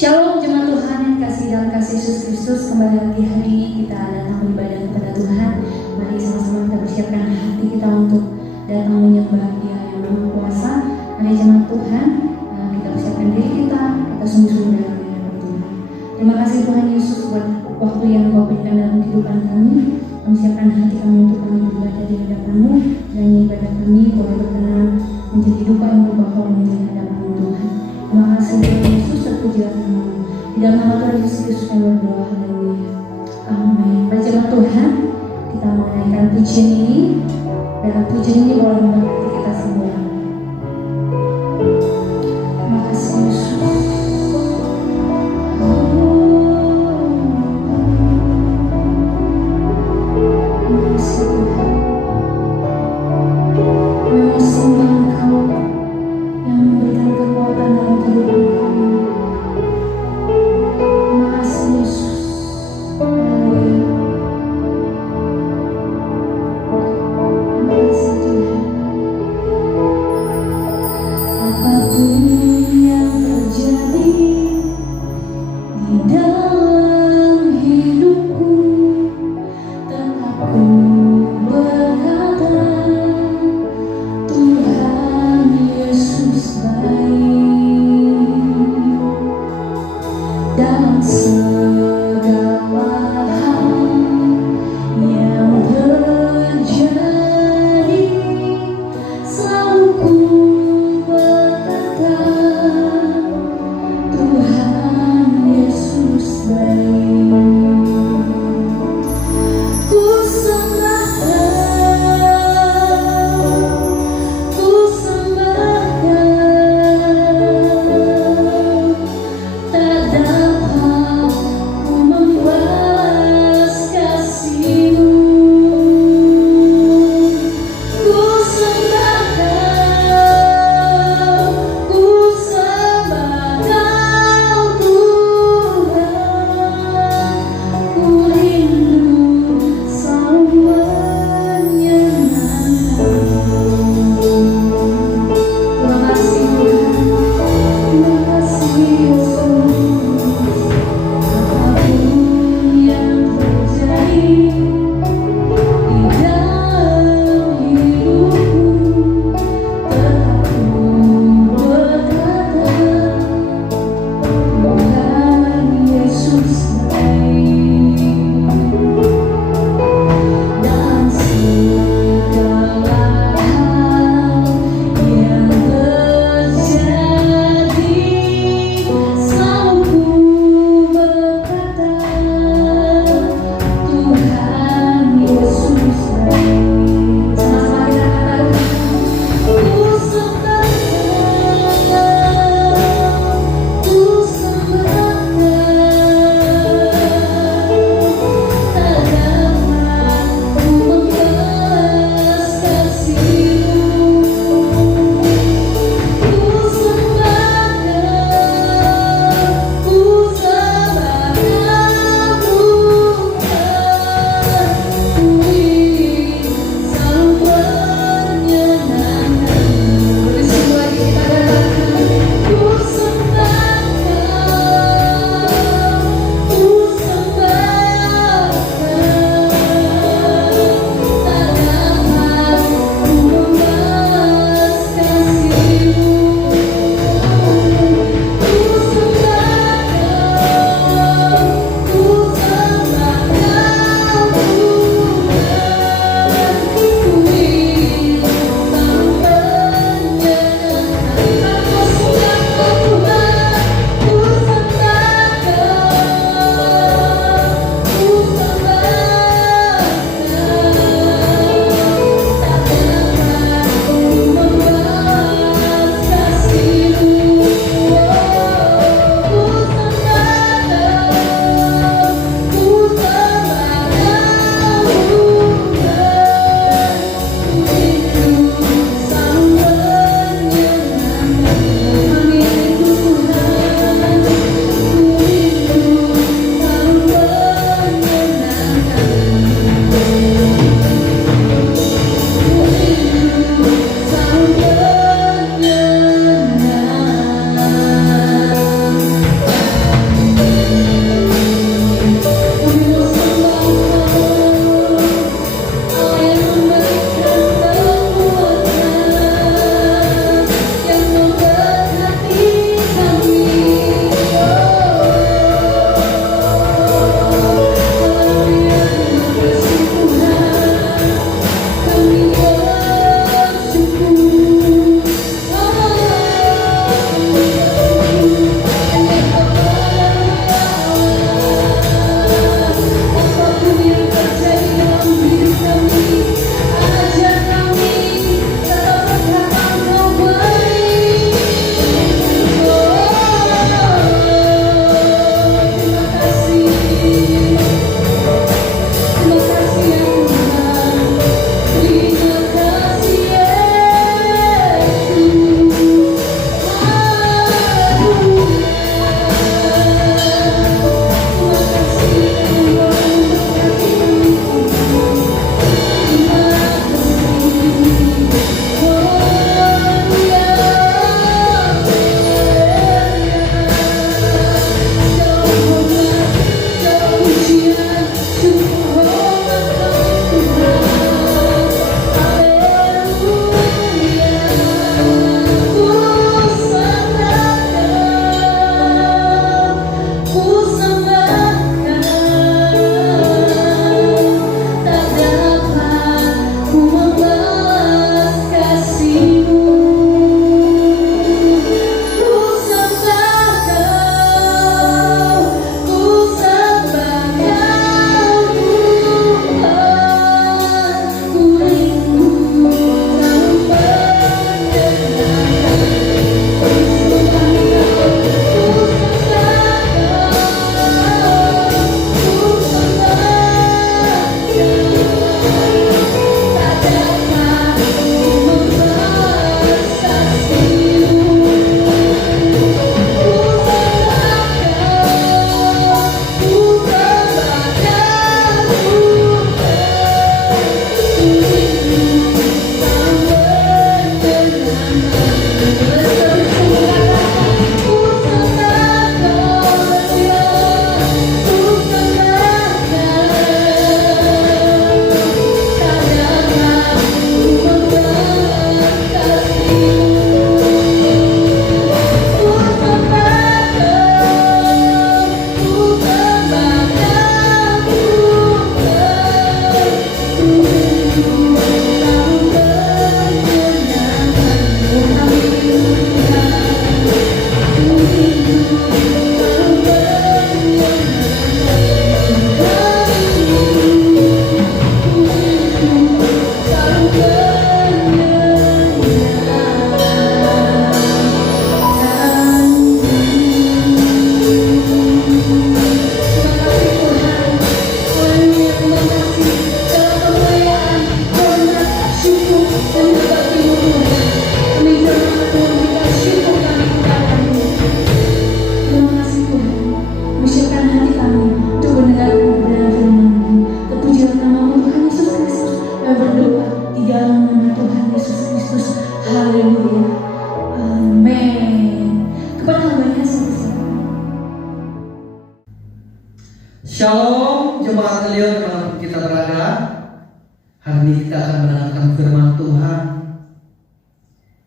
Shalom jemaat Tuhan yang kasih dalam kasih Yesus Kristus. Kembali lagi hari ini kita datang beribadah kepada Tuhan. Mari sama-sama kita persiapkan hati kita untuk datang menyembah Dia yang Maha Kuasa. Mari jemaat Tuhan, kita persiapkan diri kita sungguh-sungguh dalam hadapan Tuhan. Terima kasih Tuhan Yesus buat waktu yang Kau berikan dalam kehidupan kami. Kami siapkan hati kami untuk kami beribadah di hadapan-Mu, dan ibadah kami boleh berkenan menjadi duka yang berbahwa menjadi hadapan Tuhan. Terima kasih Tuhan Yesus, terpujilah nama-Mu. Di dalam nama Tuhan Yesus Kristus kami berdoa, haleluya. Amin. Berjemaat Tuhan, kita menaikkan pujian ini, dan pujian ini boleh memberkati kita semua. Terima kasih Yesus.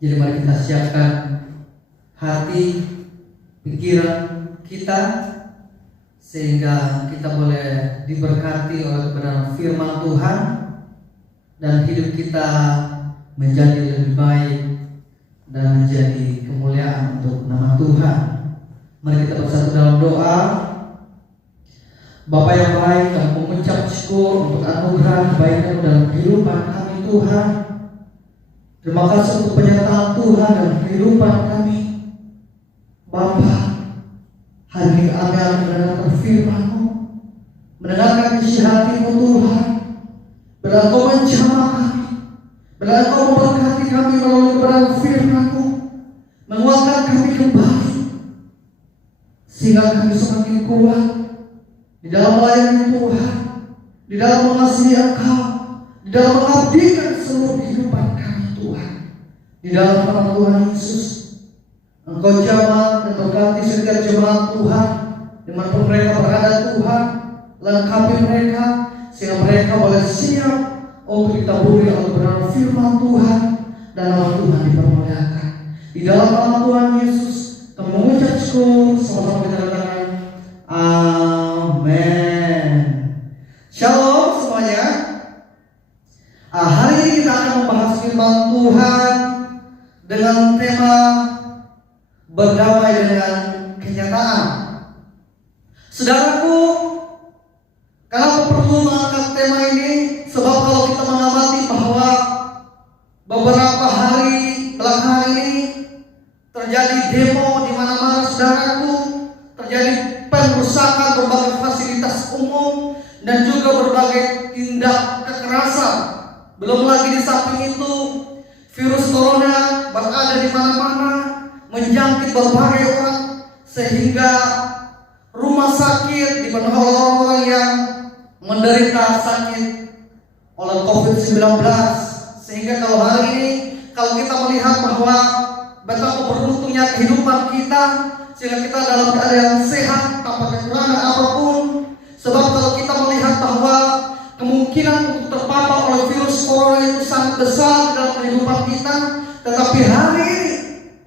Jadi mari kita siapkan hati, pikiran kita, sehingga kita boleh diberkati oleh kebenaran firman Tuhan, dan hidup kita menjadi lebih baik dan menjadi kemuliaan untuk nama Tuhan. Mari kita bersatu dalam doa. Bapa yang baik, kami mengucap syukur untuk anugerah kebaikan dalam kehidupan kami Tuhan. Terima kasih untuk penyertaan Tuhan dalam kehidupan kami. Bapa, hari ini kami akan mendengarkan firman-Mu, mendengarkan isi hati-Mu Tuhan. Benar Kau menjamah kami, benar Kau memberkati kami melalui kebenaran firman-Mu, menguatkan kami kembali, sehingga kami semakin kuat di dalam melayani Tuhan, di dalam mengasihi Engkau, di dalam mengabdikan seluruh kehidupan kami Tuhan. Di dalam nama Tuhan Yesus, Engkau jamah dan berkati setiap jemaat Tuhan, dimanapun mereka berada Tuhan. Lengkapi mereka, sehingga mereka boleh siap untuk ditaburi oleh kebenaran firman Tuhan, dan nama Tuhan dipermuliakan. Di dalam nama Tuhan Yesus, kami mengucap syukur. Sama-sama kita katakan amin. Shalom semuanya. Hari ini kita akan membahas firman Tuhan dengan tema berdamai dengan kenyataan. Saudaraku, kenapa perlu mengangkat tema ini? Sebab kalau kita mengamati bahwa beberapa hari belakangan ini terjadi demo di mana-mana, saudaraku, terjadi perusakan berbagai fasilitas umum dan juga berbagai tindak kekerasan. Belum lagi di samping itu, virus corona berada di mana-mana, menjangkit berbagai orang, sehingga rumah sakit dipenuhi oleh orang-orang yang menderita sakit oleh COVID-19. Sehingga kalau hari ini, kalau kita melihat bahwa betapa beruntungnya kehidupan kita, sehingga kita dalam keadaan yang sehat tanpa kekurangan apapun. Sebab kalau kita melihat bahwa kemungkinan untuk terpapar oleh virus corona itu sangat besar dalam kehidupan kita, tetapi hari ini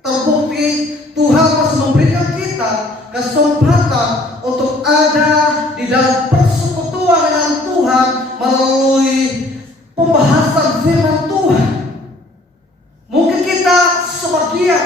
terbukti Tuhan masih memberikan kita kesempatan untuk ada di dalam persekutuan dengan Tuhan melalui pembahasan firman Tuhan. Mungkin kita sebagian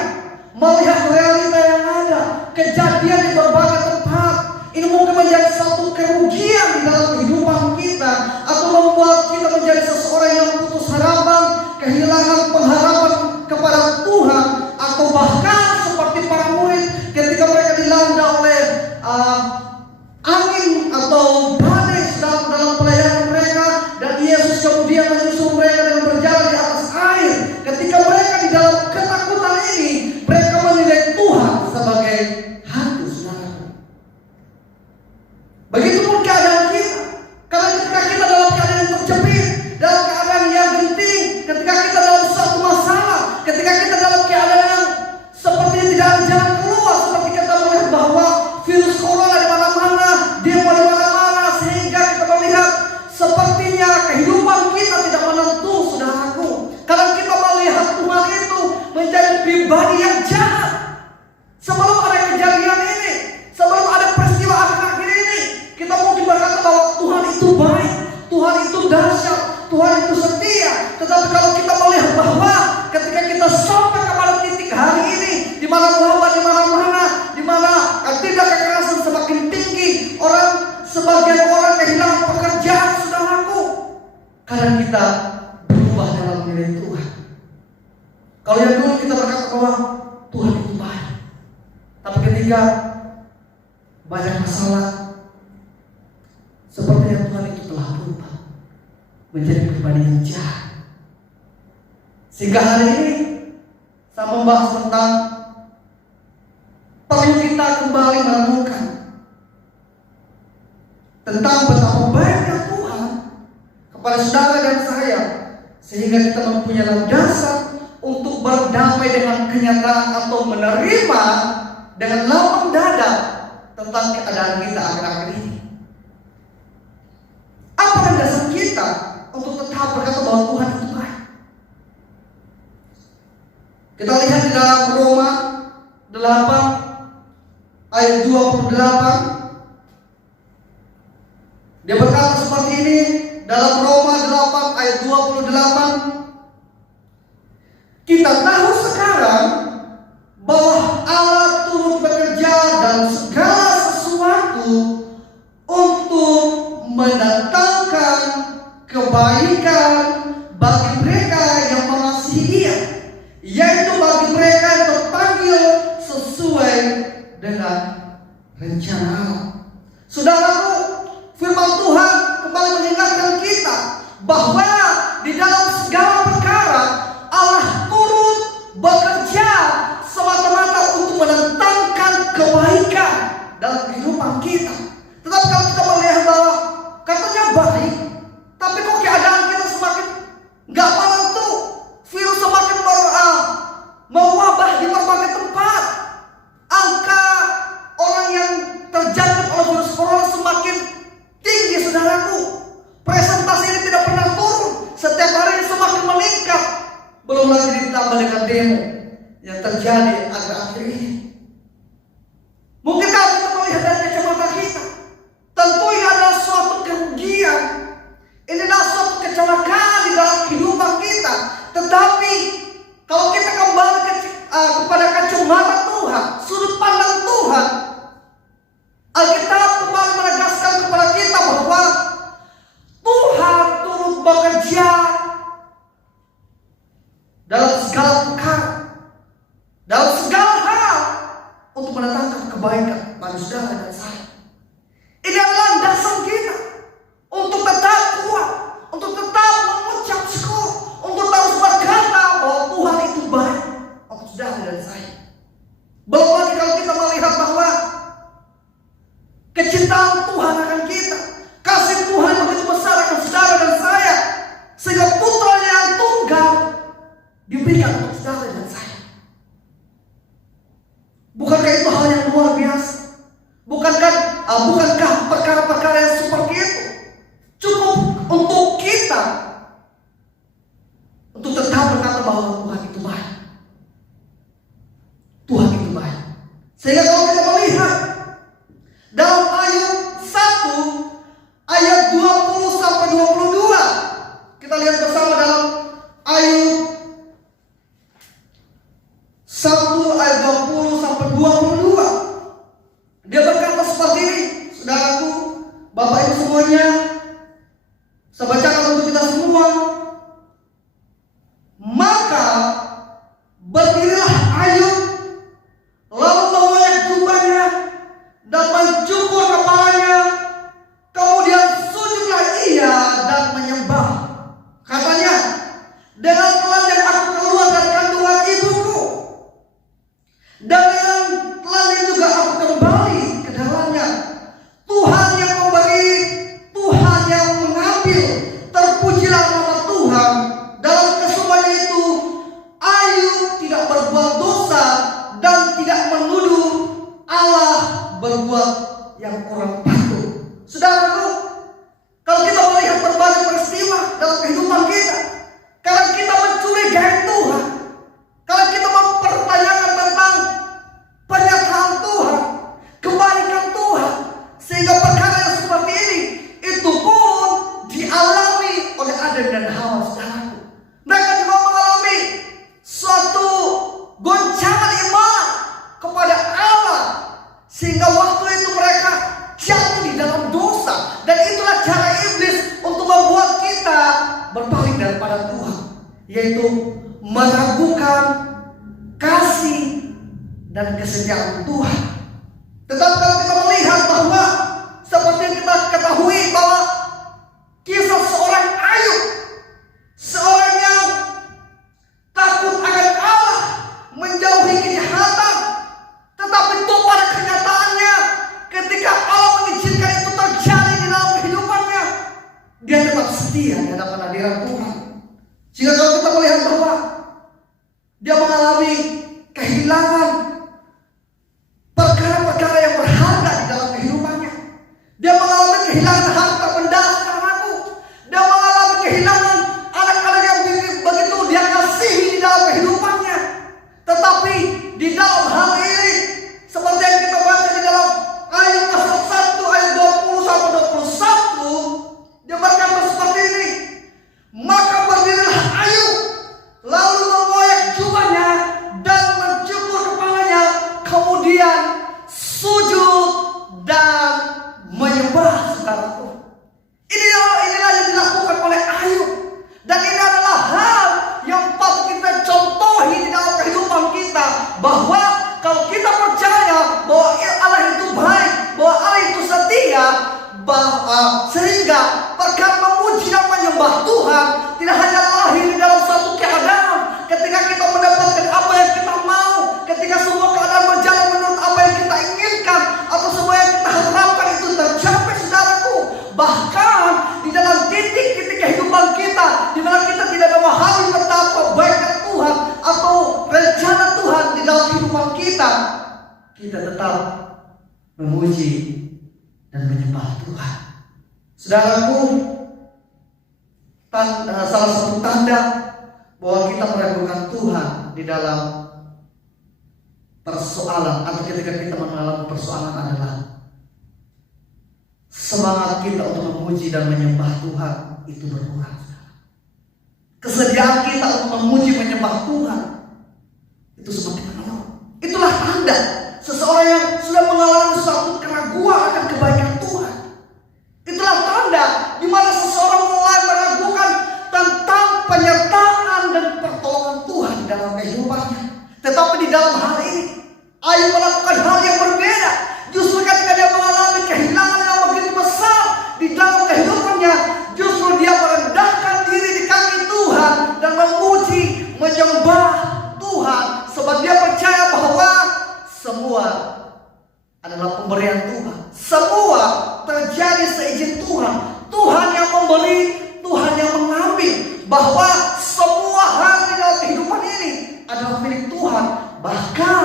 melihat realita yang ada, kejadian di berbagai tempat. Ini mungkin menjadi satu kerugian di dalam kehidupan kita, atau membuat kita menjadi seseorang yang putus harapan, kehilangan pengharapan kepada Tuhan, atau bahkan seperti para murid ketika mereka dilanda oleh angin atau badai dalam pelayanan mereka, dan Yesus kemudian menyusul mereka dengan berjalan di atas air. Ketika mereka di dalam ketakutan ini, mereka menilai Tuhan sebagai hantu, saudara. Begitupun keadaan kita. Karena ketika kita dalam keadaan yang terjepit, dalam keadaan yang genting, ketika kita dalam suatu masalah, ketika kita dalam keadaan yang seperti tidak ada jalan keluar, seperti kita melihat bahwa virus corona di mana-mana, demo di mana-mana, sehingga kita melihat sepertinya kehidupan kita tidak menentu, saudaraku. Karena kita melihat Tuhan itu menjadi pribadi yang jahat. Sebelum ada kejadian ini, sebelum ada peristiwa akhir-akhir ini, kita mungkin berkata bahwa Tuhan itu baik, Tuhan itu dahsyat, Tuhan itu setia. Tetapi kalau kita melihat bahwa ketika kita sampai kepada titik hari ini, di mana wabah di mana-mana, di mana tindak kekerasan semakin tinggi, sebagian orang kehilangan pekerjaan, saudaraku, karena kita berubah dalam diri Tuhan. Kalau yang dulu kita berkata bahwa Tuhan itu baik, tapi ketika banyak masalah, sepertinya Tuhan itu telah berubah menjadi pribadi yang jahat. Sehingga hari ini saya membahas tentang perlu kita kembali merenungkan tentang betapa baiknya Tuhan kepada saudara dan saya, sehingga kita mempunyai landasan untuk berdamai dengan kenyataan atau menerima dengan lapang dada tentang keadaan kita akhir-akhir ini. Apa landasan kita untuk tetap berkata bahwa Tuhan itu baik? Kita lihat di dalam Roma 8 ayat 28. Dia berkata seperti ini dalam Roma 8 ayat 28. Kita tahu sekarang bahwa Allah turut bekerja dalam segala sesuatu untuk mendatangkan kebaikan bagi mereka yang mengasihi Dia, yaitu bagi mereka yang terpanggil sesuai dengan rencana Allah. Saudaraku, firman Tuhan kembali mengingatkan kita bahwa di dalam segala perkara Allah turut bekerja semata-mata untuk mendatangkan kebaikan dalam kehidupan kita. Tetapi kalau kita melihat bahwa katanya baik, tapi kok keadaan kita semakin gak menentu, virus semakin mewabah di berbagai tempat, angka orang yang terjangkit oleh virus corona semakin tinggi, saudaraku. Presentasi ini tidak pernah turun, setiap hari semakin meningkat. Belum lagi ditambah dengan demo yang terjadi akhir-akhir ini. Mungkin kalau kita melihat dari kacamata kita, tentu ini adalah suatu kerugian, ini adalah suatu kecelakaan di dalam kehidupan kita. Tetapi kalau kita kembali kepada kacamata Tuhan, sudut pandang Tuhan, Alkitab kembali menegaskan kepada kita bahwa Tuhan turut bekerja dalam segala perkara, dalam segala hal untuk mendatangkan kebaikan bagi saudara dan saya. Ini adalah landasan kita untuk tetap kuat, untuk tetap mengucap syukur, untuk terus berkata bahwa Tuhan itu baik untuk saudara dan saya. Belum lagi kalau kita melihat bahwa kecintaan Tuhan akan kita, kasih Tuhan begitu besar akan saudara dan saya, sehingga putranya yang tunggal diberikan untuk saudara dan saya. Bukankah itu hal yang luar biasa? Bukankah perkara-perkara yang seperti itu cukup untuk kita untuk tetap berkata bahwa Tuhan itu baik? Tuhan itu baik. Sehingga kalau kita melihat dalam ayat 1 ayat 20 sampai 22, kita lihat bersama dalam ayat 1 ayat 20 sampai 22. Dia berkata seperti ini, saudaraku, Bapak Ibu semuanya, saya bacakan untuk kita semua. Maka berdirilah Ayub, lalu mengangkat jubahnya dan mencukur kepalanya, kemudian sujudlah ia dan menyembah. Katanya, dengan telanjang aku keluar dari kandungan ibuku, dan dengan telanjang juga aku kembali ke dalamnya. Tuhan yang memberi, Tuhan yang mengambil, terpujilah nama Tuhan. Dalam kesemuanya itu Ayub tidak berbuat dosa dan tidak menuduh Allah berbuat yang kurang patut. Saudaraku, kalau kita melihat berbagai peristiwa dalam kehidupan kita, kalau kita mencurigai Tuhan, kalau kita mempertanyakan tentang penyataan Tuhan, kebaikan Tuhan, sehingga perkara yang seperti ini itu pun dialami oleh Adam dan Hawa, saudaraku. Mereka juga mengalami suatu goncangan iman kepada Allah, sehingga waktu itu mereka jatuh di dalam dosa. Dan itulah cara iblis untuk membuat kita berpaling daripada Tuhan, yaitu meragukan kasih dan kesetiaan Tuhan. Tetapi kalau kita melihat bahwa seperti yang kita ketahui bahwa kisah seorang Ayub, seorang yang takut akan Allah, menjauhi kejahatan, tetapi itu pada kenyataannya ketika Allah mengizinkan itu terjadi di dalam kehidupannya, dia tetap setia di hadapan hadirat Tuhan. Sehingga kalau kita melihat bahwa dia mengalami kehilangan perkara-perkara yang berharga di dalam kehidupannya, dia mengalami kehilangan harta benda, saudaraku. Dia mengalami kehilangan anak-anak yang begitu dia kasihi di dalam kehidupannya. Sehingga berkat memuji dan menyembah Tuhan tidak hanya lahir di dalam suatu keadaan ketika kita mendapatkan apa yang kita mau, ketika semua keadaan berjalan menurut apa yang kita inginkan, atau semua yang kita harapkan itu tercapai, saudaraku. Bahkan di dalam titik-titik kehidupan kita, di mana kita tidak memahami betapa baiknya Tuhan atau rencana Tuhan di dalam kehidupan kita, kita tetap memuji dan menyembah Tuhan. Saudaraku, salah satu tanda bahwa kita meragukan Tuhan di dalam persoalan atau ketika kita mengalami persoalan adalah semangat kita untuk memuji dan menyembah Tuhan itu berkurang. Kesediaan kita untuk memuji menyembah Tuhan itu semakin menurun. Itulah tanda seseorang yang sudah mengalami suatu keraguan akan kebaikan Tuhan. Itulah tanda di mana seseorang mulai meragukan tentang penyertaan dan pertolongan Tuhan di dalam kehidupannya. Tetapi di dalam hal ini, Ayub melakukan hal yang berbeda. Justru ketika dia mengalami kehilangan yang begitu besar di dalam kehidupannya, justru dia merendahkan diri di kaki Tuhan dan memuji, menyembah Tuhan, sebab dia percaya bahwa semua adalah pemberian Tuhan. Semua terjadi seizin Tuhan. Tuhan yang memberi, Tuhan yang mengambil. Bahwa semua hal di dalam kehidupan ini adalah milik Tuhan. Bahkan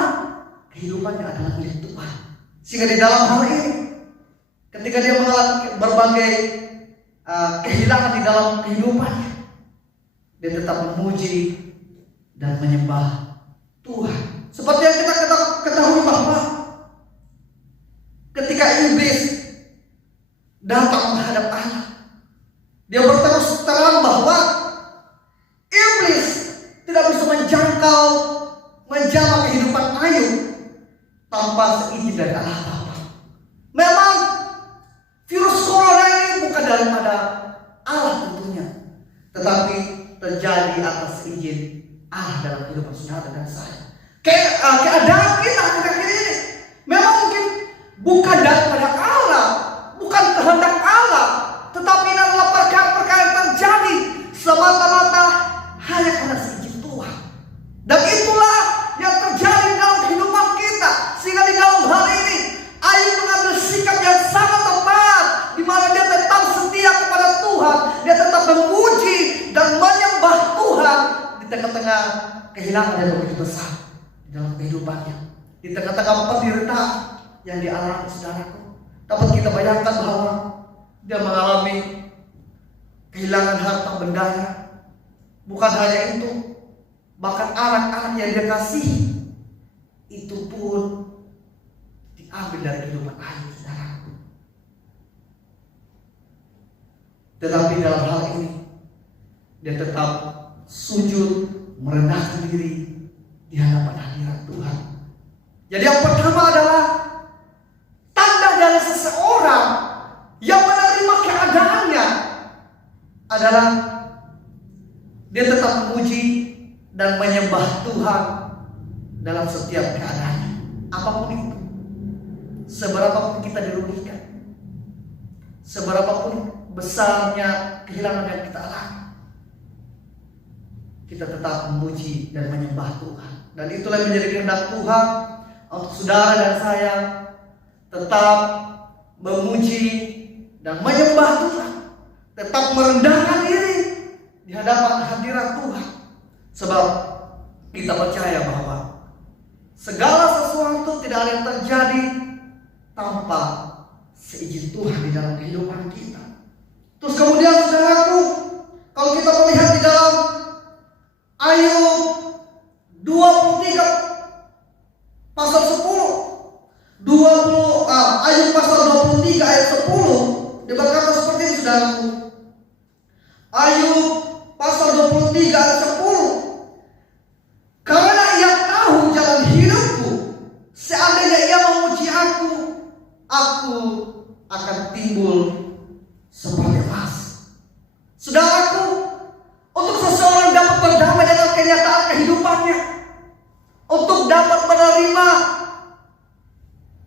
kehidupannya adalah milik Tuhan. Sehingga di dalam hal ini, ketika dia mengalami berbagai kehilangan di dalam kehidupannya, dia tetap memuji dan menyembah Tuhan. Seperti yang kita ketahui bahwa ketika iblis datang menghadap Allah, dia berterus terang bahwa iblis tidak bisa menjamah kehidupan Ayub tanpa seizin dari Allah Bapa. Memang virus corona ini bukan daripada Allah tentunya, tetapi terjadi atas izin Allah dalam kehidupan saudara dan saya. Keadaan kita ketika ini memang mungkin bukan daripada Allah, bukan kehendak Allah, tetapi ini adalah perkara-perkara yang terjadi semata-mata hanya karena seizin Tuhan. Dan itulah yang terjadi dalam kehidupan kita. Sehingga di dalam hal ini Ayub mengambil sikap yang sangat tepat, di mana dia tetap setia kepada Tuhan, dia tetap memuji dan menyembah Tuhan di tengah-tengah kehilangan yang begitu besar di dalam kehidupannya, di tengah-tengah penderitaan yang dialami saudaraku. Dapat kita bayangkan bahwa dia mengalami kehilangan harta bendanya. Bukan hanya itu, bahkan anak-anak yang dia kasih itu pun diambil dari kehidupan Ayub, saudaraku. Tetapi dalam hal ini dia tetap sujud, merendahkan diri di hadapan hadirat Tuhan. Jadi yang pertama adalah tanda dari seseorang yang menerima keadaannya adalah dia tetap memuji dan menyembah Tuhan dalam setiap keadaannya, apapun itu. Seberapapun kita dirugikan, seberapapun besarnya kehilangan yang kita alami, kita tetap memuji dan menyembah Tuhan. Dan itulah yang menjadi kehendak Tuhan untuk saudara dan saya, tetap memuji dan menyembah Tuhan, tetap merendahkan diri di hadapan hadirat Tuhan. Sebab kita percaya bahwa segala sesuatu tidak ada yang terjadi tanpa seizin Tuhan di dalam kehidupan kita. Terus kemudian saudaraku, kalau kita melihat di dalam Ayub 23 pasal 10, Ayub pasal 23 ayat 10, dia berkata seperti ini saudaraku. Ayub pasal 23 ayat 10, karena ia tahu jalan hidupku, seandainya ia memuji aku akan timbul seperti emas. Saudaraku, untuk seseorang dapat berdamai dengan kenyataan kehidupannya, untuk dapat menerima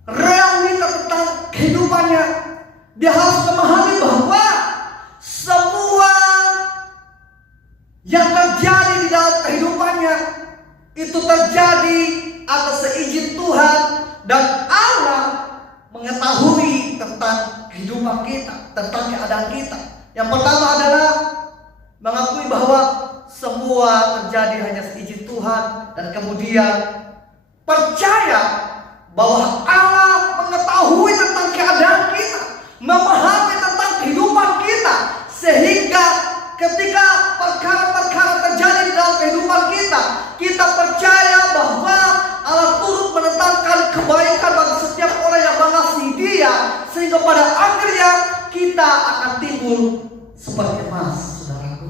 realita tentang kehidupannya, Dia harus memahami bahwa semua yang terjadi di dalam kehidupannya itu terjadi atas seizin Tuhan, dan Allah mengetahui tentang kehidupan kita, tentang keadaan kita. Yang pertama adalah mengakui bahwa semua terjadi hanya seizin Tuhan, dan kemudian percaya bahwa Allah mengetahui tentang keadaan kita, memahami tentang kehidupan kita, sehingga ketika perkara-perkara terjadi di dalam kehidupan kita, kita percaya bahwa Allah turut menentangkan kebaikan bagi setiap orang yang mengasihi Dia, sehingga pada akhirnya kita akan timbul seperti emas, saudaraku.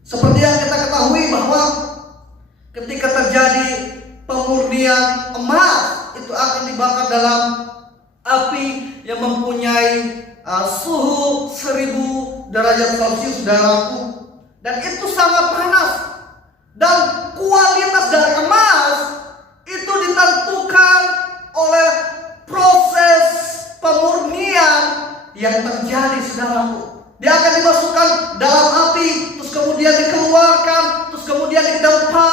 Seperti yang kita ketahui bahwa ketika terjadi pemurnian emas, itu akan dibakar dalam api yang mempunyai suhu 1000 derajat Celcius, saudaraku. Dan itu sangat panas. Dan kualitas dari emas itu ditentukan oleh proses pemurnian yang terjadi, saudaraku. Dia akan dimasukkan dalam api, terus kemudian dikeluarkan, terus kemudian ditempa,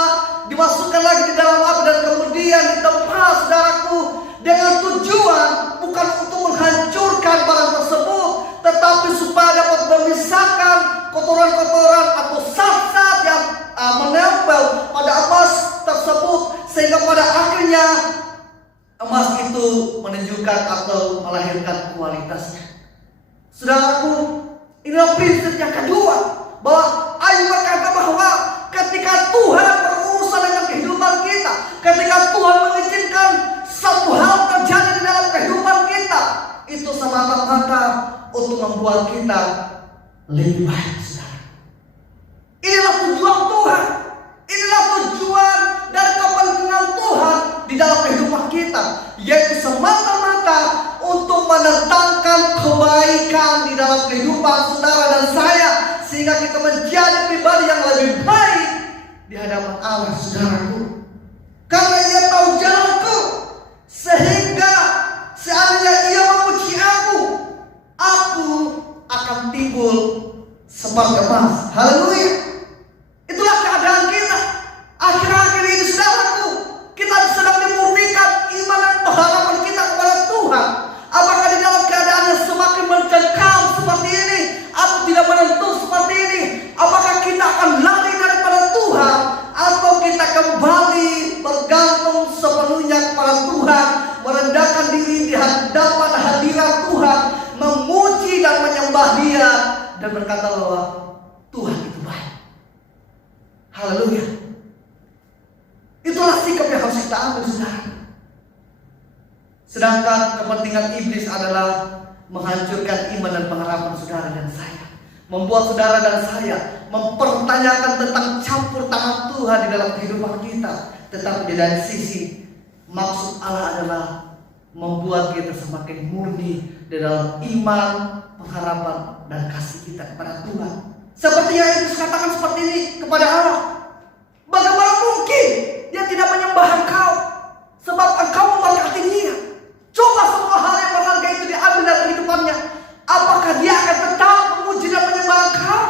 dimasukkan lagi di dalam api, dan kemudian ditempa, saudaraku, dengan tujuan bukan untuk menghancurkan barang tersebut, tetapi supaya dapat memisahkan kotoran-kotoran atau zat-zat yang menempel pada emas tersebut, sehingga pada akhirnya emas itu menunjukkan atau melahirkan kualitasnya. Saudaraku, inilah prinsip yang kedua, bahwa Ayub berkata bahwa ketika Tuhan berurusan dengan kehidupan kita, ketika Tuhan mengizinkan satu hal terjadi di dalam kehidupan kita, itu semata-mata untuk membuat kita lebih baik, saudara. Inilah tujuan Tuhan, inilah tujuan dan kepentingan Tuhan di dalam kehidupan kita, yaitu semata-mata untuk mendatangkan kebaikan di dalam kehidupan saudara dan saya, sehingga kita menjadi pribadi yang lebih baik di hadapan Allah, saudaraku. Karena Ia tahu jalanku, sehingga seandainya Ia memuji aku akan timbul seperti emas. Haleluya. Itulah keadaan kita akhir-akhir ini, saudaraku. Kita sedang dimurnikan iman dan pengharapan kita kepada Tuhan. Apakah di dalam keadaan yang semakin mencekam seperti ini, atau tidak menentu seperti ini? Apakah kita akan lari daripada Tuhan, atau kita kembali bergantung sepenuhnya kepada Tuhan, merendahkan diri di hadapan hadirat Tuhan, memuji dan menyembah Dia, dan berkata bahwa Tuhan itu baik. Haleluya. Itulah sikap yang harus kita ambil, saudara. Sedangkan kepentingan iblis adalah menghancurkan iman dan pengharapan saudara dan saya, membuat saudara dan saya mempertanyakan tentang campur tangan Tuhan di dalam kehidupan kita. Tetapi di lain sisi, maksud Allah adalah membuat kita semakin murni di dalam iman, pengharapan, dan kasih kita kepada Tuhan. Seperti yang Yesus katakan seperti ini kepada Allah, bagaimana mungkin Dia tidak menyembah engkau, sebab engkau memberkati Dia. Coba semua hal yang berharga itu diambil dari kehidupannya, apakah Dia akan tetap memuji dan menyembah engkau?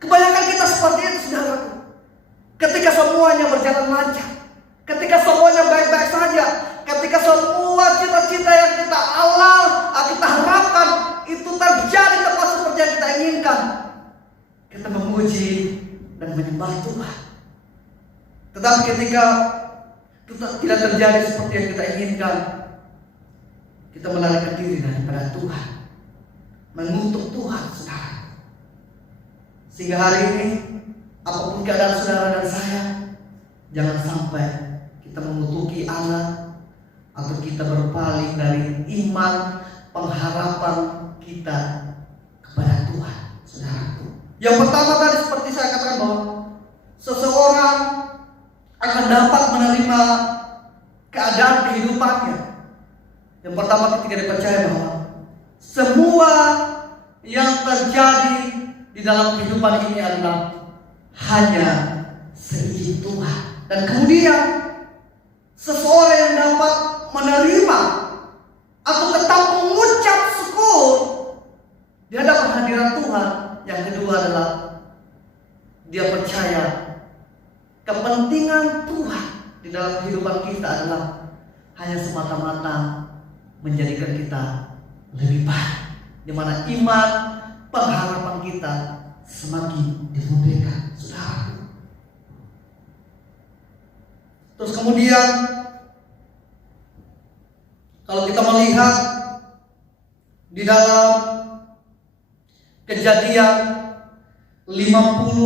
Kebanyakan kita seperti itu, saudaraku. Ketika semuanya berjalan lancar, ketika semuanya baik-baik saja, ketika semua cita-cita yang kita kita harapkan itu terjadi tepat seperti yang kita inginkan, kita memuji dan menyembah Tuhan. Tetapi ketika itu tidak terjadi seperti yang kita inginkan, kita melarikan diri daripada Tuhan, mengutuk Tuhan, saudara. Sehingga hari ini, apapun keadaan saudara dan saya, jangan sampai kita mengutuki Allah, atau kita berpaling dari iman, pengharapan kita kepada Tuhan, saudaraku. Yang pertama tadi seperti saya katakan bahwa seseorang akan dapat menerima keadaan kehidupannya. Yang pertama ketika dipercaya bahwa semua yang terjadi di dalam kehidupan ini adalah hanya seizin Tuhan. Dan kemudian seseorang yang dapat menerima atau tetap percaya kepentingan Tuhan di dalam kehidupan kita adalah hanya semata-mata menjadikan kita lebih baik, di mana iman, pengharapan kita semakin dimudahkan, saudara. Terus kemudian kalau kita melihat di dalam Kejadian 50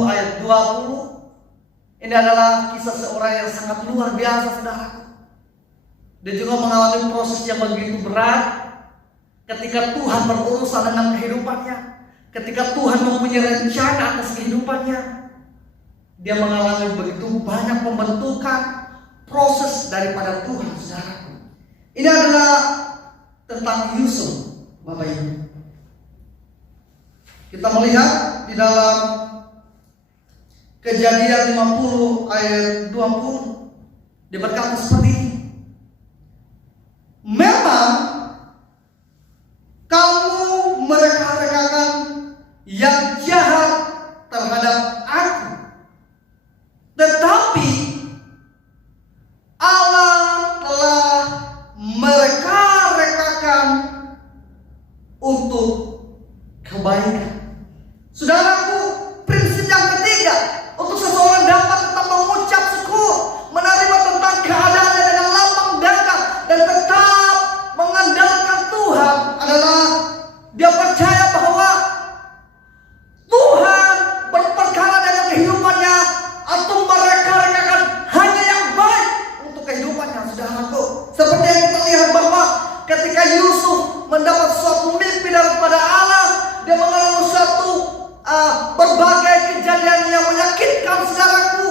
ayat 20, ini adalah kisah seorang yang sangat luar biasa, saudara. Dia juga mengalami proses yang begitu berat ketika Tuhan berurusan dengan kehidupannya, ketika Tuhan mempunyai rencana atas kehidupannya. Dia mengalami begitu banyak pembentukan proses daripada Tuhan, saudara. Ini adalah tentang Yusuf, Bapak Ibu. Kita melihat di dalam Kejadian 50 ayat 20, dia berkata seperti ini. Memang kamu mereka-rekakan yang jahat terhadap aku, tetapi Allah telah mereka-rekakan untuk kebaikan. Saudaraku, prinsip yang ketiga untuk seseorang dapat tetap mengucap syukur, menerima tentang keadaannya dengan lapang dada dan tetap mengandalkan Tuhan adalah dia percaya bahwa Tuhan berperkara dengan kehidupannya atau mereka-rekakan hanya yang baik untuk kehidupannya, saudaraku. Seperti yang kita lihat bahwa ketika Yusuf mendapat suatu mimpi daripada Allah, dia mengalami suatu berbagai kejadian yang menyakitkan, saudaraku.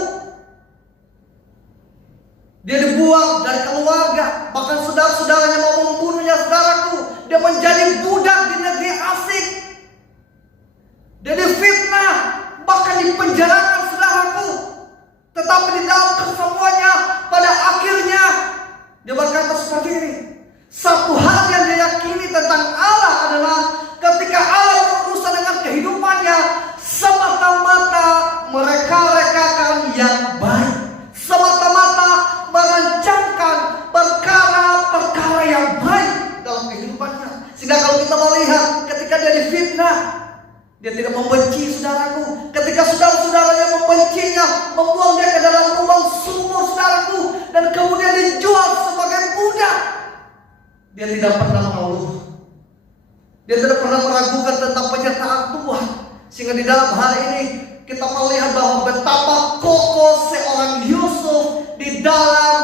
Dia dibuang dari keluarga, bahkan saudara-saudaranya mau membunuhnya, saudaraku. Dia menjadi budak di negeri asing. Dia difitnah, bahkan dipenjarakan, saudaraku. Tetapi di dalam kesemuanya, pada akhirnya dia berkata seperti ini. Satu hal yang dia yakini tentang Allah adalah ketika Allah berurusan dengan kehidupannya, semata-mata mereka-rekakan yang baik, semata-mata merancangkan perkara-perkara yang baik dalam kehidupannya. Sehingga kalau kita melihat ketika dia difitnah, dia tidak membenci, saudaraku. Ketika saudara-saudaranya membencinya, membuang dia ke dalam lubang sumur, saudaraku, dan kemudian dijual sebagai budak, dia tidak pernah mengeluh. Dia tidak pernah meragukan tentang penyertaan Tuhan. Sehingga di dalam hal ini kita melihat bahwa betapa kokoh seorang Yusuf di dalam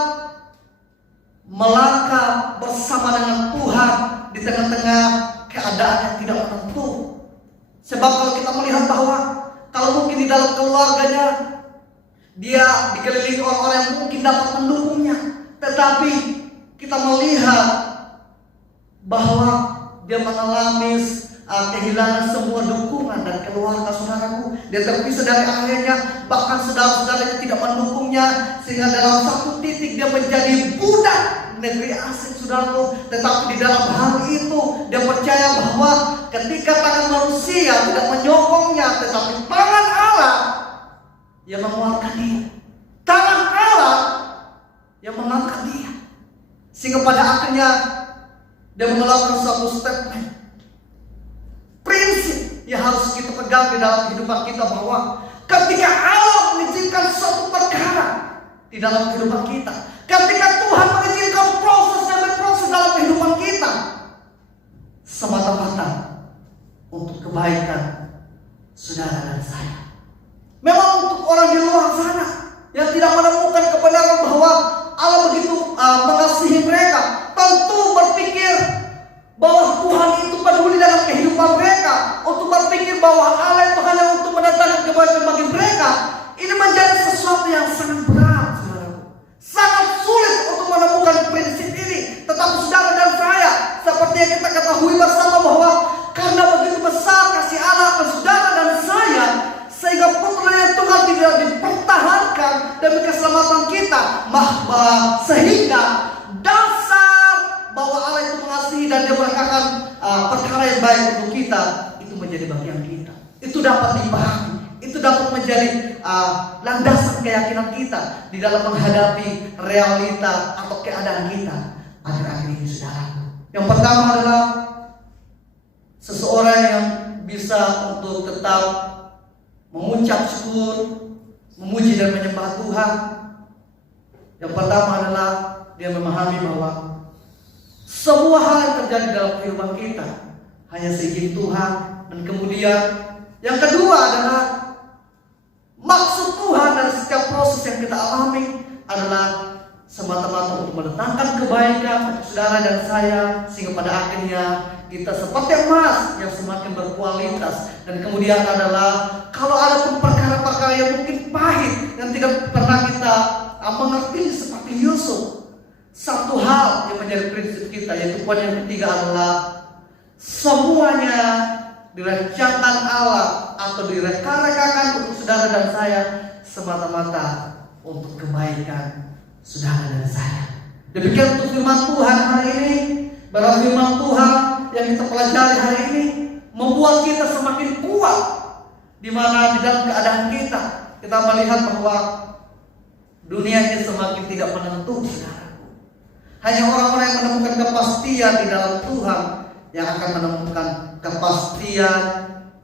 melangkah bersama dengan Tuhan di tengah-tengah keadaan yang tidak menentu. Sebab kalau kita melihat bahwa kalau mungkin di dalam keluarganya dia dikelilingi orang-orang yang mungkin dapat mendukungnya, tetapi kita melihat bahwa dia mengalami kehilangan semua dukungan dan keluarga, saudaraku. Dia terpisah dari ayahnya, bahkan saudara-saudaranya tidak mendukungnya, sehingga dalam satu titik dia menjadi budak negeri asing, saudaraku. Tetapi di dalam hal itu dia percaya bahwa ketika tangan manusia tidak menyokongnya, tetapi tangan Allah yang mengeluarkan dia, tangan Allah yang mengangkat dia, sehingga pada akhirnya dia mengeluarkan suatu statement, prinsip yang harus kita pegang di dalam kehidupan kita, bahwa ketika Allah mengizinkan suatu perkara di dalam kehidupan kita, ketika Tuhan mengizinkan proses demi proses dalam kehidupan kita, semata-mata untuk kebaikan saudara dan saya. Memang untuk orang di luar sana yang tidak menemukan kebenaran bahwa Allah begitu mengasihi mereka, tentu berpikir bahwa Tuhan itu peduli dalam kehidupan mereka, untuk berpikir bahwa Allah itu hanya untuk mendatangkan kebaikan bagi mereka. Ini menjadi sesuatu yang sangat berat, saudara. Sangat sulit untuk menemukan prinsip ini. Tetapi saudara dan saya, seperti yang kita ketahui bersama bahwa karena begitu besar kasih Allah akan saudara dan saya, sehingga putranya Tuhan tidak dipertahankan demi keselamatan kita, sehingga dasar bahwa Allah itu mengasihi dan dia berkatakan perkara yang baik untuk kita, itu menjadi bagian kita. Itu dapat dipahami, itu dapat menjadi landasan keyakinan kita di dalam menghadapi realita atau keadaan kita akhir-akhir ini, saudara. Yang pertama adalah seseorang yang bisa untuk tetap mengucap syukur, memuji dan menyembah Tuhan. Yang pertama adalah dia memahami bahwa semua hal yang terjadi dalam kehidupan kita hanya seizin Tuhan. Dan kemudian yang kedua adalah maksud Tuhan dari setiap proses yang kita alami adalah semata-mata untuk mendatangkan kebaikan untuk saudara dan saya, sehingga pada akhirnya kita seperti emas yang semakin berkualitas. Dan kemudian adalah kalau ada pun perkara-perkara yang mungkin pahit yang tidak pernah kita mengerti seperti Yusuf, satu hal yang menjadi prinsip kita, yaitu poin yang ketiga adalah semuanya direncanakan Allah atau direka-rekakan untuk saudara dan saya semata-mata untuk kebaikan saudara dan saya. Demikian untuk firman Tuhan hari ini. Bahwa firman Tuhan yang kita pelajari hari ini membuat kita semakin kuat, di mana di dalam keadaan kita melihat bahwa dunia ini semakin tidak menentu, saudaraku. Hanya orang-orang yang menemukan kepastian di dalam Tuhan yang akan menemukan kepastian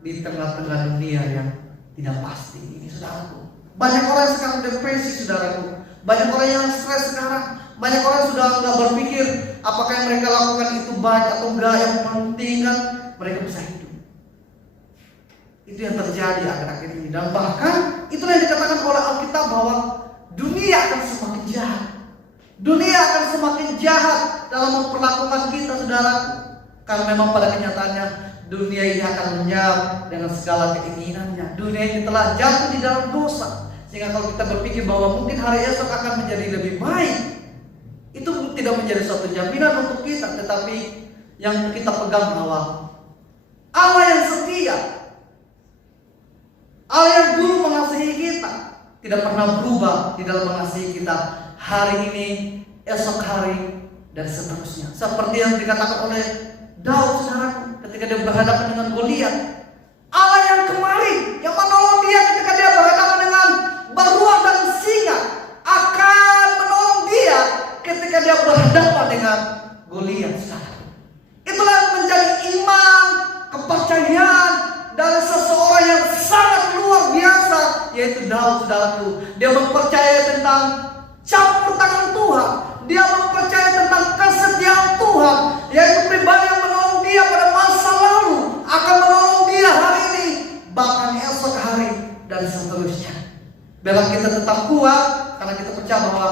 di tengah-tengah dunia yang tidak pasti ini, saudaraku. Banyak orang yang sekarang depresi, saudaraku. Banyak orang yang stres sekarang. Banyak orang yang sudah nggak berpikir apakah yang mereka lakukan itu baik atau enggak. Yang penting kan mereka bisa hidup. Itu yang terjadi akhir-akhir ini. Dan bahkan itulah yang dikatakan oleh Alkitab bahwa dunia akan semakin jahat. Dunia akan semakin jahat dalam memperlakukan kita, saudaraku. Karena memang pada kenyataannya dunia ini akan lenyap dengan segala keinginannya. Dunia ini telah jatuh di dalam dosa. Sehingga kalau kita berpikir bahwa mungkin hari esok akan menjadi lebih baik, itu tidak menjadi suatu jaminan untuk kita. Tetapi yang kita pegang bahwa Allah yang setia, Allah yang dulu mengasihi kita, tidak pernah berubah di dalam mengasihi kita hari ini, esok hari, dan seterusnya. Seperti yang dikatakan oleh Daud, saudaraku, ketika dia berhadapan dengan Goliat. Allah yang kemarin yang menolong dia ketika dia berhadapan dengan beruang dan singa akan menolong dia ketika dia berhadapan dengan Goliat. Itulah yang menjadi iman, kepercayaan dari seseorang yang sangat luar biasa, yaitu Daud, saudaraku. Dia mempercayai tentang campur tangan Tuhan. Dia mempercayai tentang kesetiaan Tuhan, yaitu pribadi yang menolong dia pada masa lalu akan menolong dia hari ini, bahkan esok hari, dan seterusnya. Biarlah kita tetap kuat karena kita percaya bahwa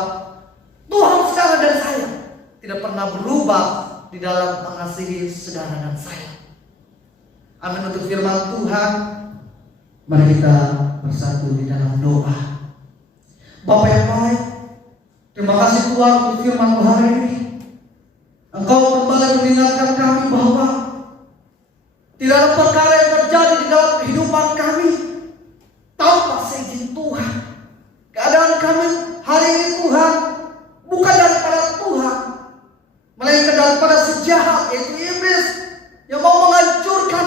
Tuhan saudara dan saya tidak pernah berubah di dalam mengasihi saudara dan saya. Amin. Untuk firman Tuhan, mari kita bersatu di dalam doa. Bapa yang baik, terima kasih Tuhan untuk firman hari ini. Engkau kembali mengingatkan kami bahwa tidak ada perkara yang terjadi di dalam kehidupan kami tanpa seizin Tuhan. Keadaan kami hari ini, Tuhan, bukan daripada Tuhan, melainkan daripada sejahat, yaitu iblis, yang mau menghancurkan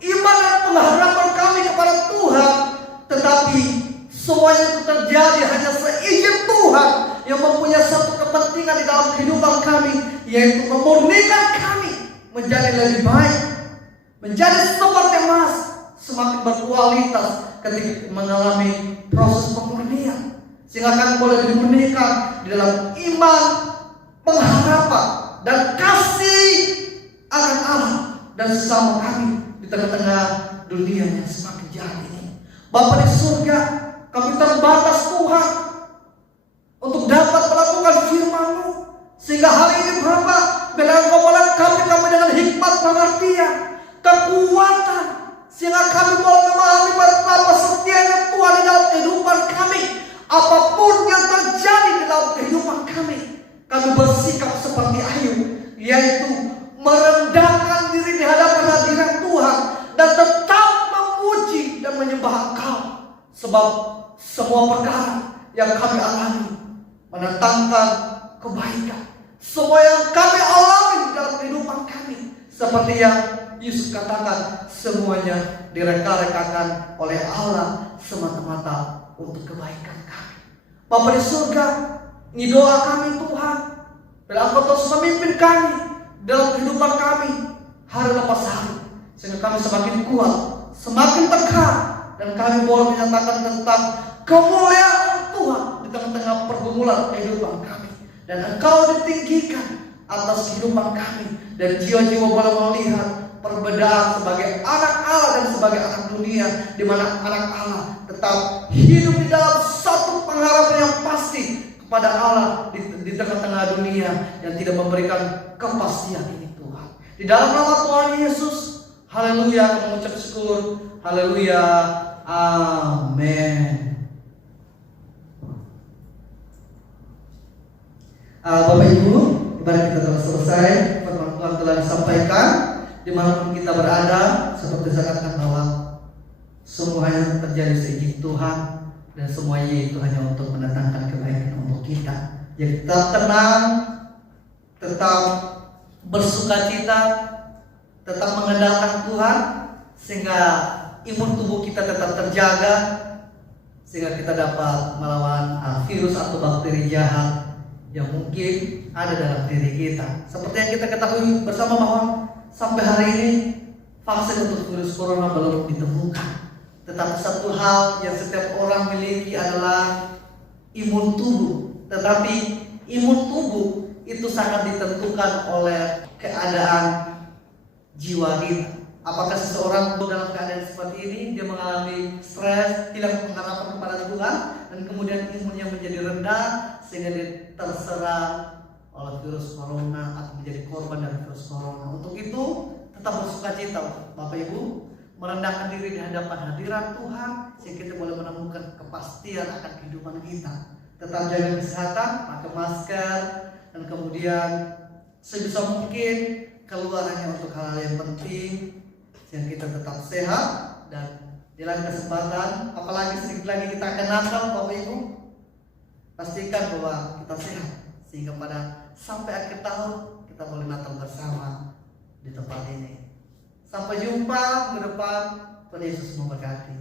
iman dan pengharapan kami kepada Tuhan. Tetapi semuanya itu terjadi hanya seizin Tuhan yang mempunyai satu kepentingan di dalam kehidupan kami, yaitu memurnikan kami menjadi lebih baik, menjadi seperti emas, semakin berkualitas ketika mengalami proses pemurnian, sehingga kami boleh dimurnikan di dalam iman, pengharapan, dan kasih akan Allah dan sesama kami di tengah-tengah dunia yang semakin jahat ini. Bapa di surga, kami terbatas Tuhan untuk dapat melakukan firman-Mu, sehingga hari ini Bapa, bila Engkau melengkapi kami dengan hikmat pengertian, kekuatan, sehingga kami boleh memahami betapa setianya Tuhan di dalam kehidupan kami. Apapun yang terjadi di dalam kehidupan kami bersikap seperti Ayub, yaitu merendahkan diri di hadapan hadirat Tuhan dan tetap memuji dan menyembah Engkau. Sebab semua perkara yang kami alami mendatangkan kebaikan. Semua yang kami alami di dalam kehidupan kami, seperti yang Yesus katakan, semuanya direka-rekakan oleh Allah semata-mata untuk kebaikan kami. Bapa di surga, ini doa kami Tuhan. Bila Engkau terus memimpin kami dalam kehidupan kami hari lepas hari, sehingga kami semakin kuat, semakin tegar, dan kami boleh menyatakan tentang kemuliaan Tuhan di tengah-tengah pergumulan kehidupan kami. Dan Engkau ditinggikan atas kehidupan kami, dan jiwa-jiwa boleh melihat perbedaan sebagai anak Allah dan sebagai anak dunia, di mana anak Allah tetap hidup di dalam satu pengharapan yang pasti kepada Allah di tengah-tengah dunia yang tidak memberikan kepastian ini Tuhan. Di dalam nama Tuhan Yesus, haleluya, kami mengucap syukur, haleluya, amin. Bapak Ibu, ibarat kita telah selesai, firman Tuhan telah disampaikan. Dimanapun kita berada, seperti saya katakan bahwa semuanya terjadi seizin Tuhan, dan semuanya itu hanya untuk mendatangkan kebaikan untuk kita. Jadi tetap tenang, tetap bersukacita, tetap mengandalkan Tuhan, sehingga imun tubuh kita tetap terjaga, sehingga kita dapat melawan virus atau bakteri jahat yang mungkin ada dalam diri kita. Seperti yang kita ketahui bersama bahwa sampai hari ini vaksin untuk virus corona belum ditemukan. Tetapi satu hal yang setiap orang miliki adalah imun tubuh. Tetapi imun tubuh itu sangat ditentukan oleh keadaan jiwa kita. Apakah seseorang dalam keadaan seperti ini, dia mengalami stres, hilang pengharapan kepada Tuhan, dan kemudian imunnya menjadi rendah sehingga dia terserang oleh virus corona atau menjadi korban dari virus corona. Untuk itu tetap bersukacita Bapak Ibu, merendahkan diri di hadapan hadirat Tuhan, sehingga kita boleh menemukan kepastian akan kehidupan kita. Tetap jaga kesehatan, pakai masker, dan kemudian sebisa mungkin keluar hanya untuk hal-hal yang penting, sehingga kita tetap sehat. Dan di lain kesempatan, apalagi sedikit lagi kita akan Natal Bapak Ibu, pastikan bahwa kita sehat, sehingga pada sampai akhir tahun kita boleh Natal bersama di tempat ini. Sampai jumpa minggu depan. Tuhan Yesus memberkati.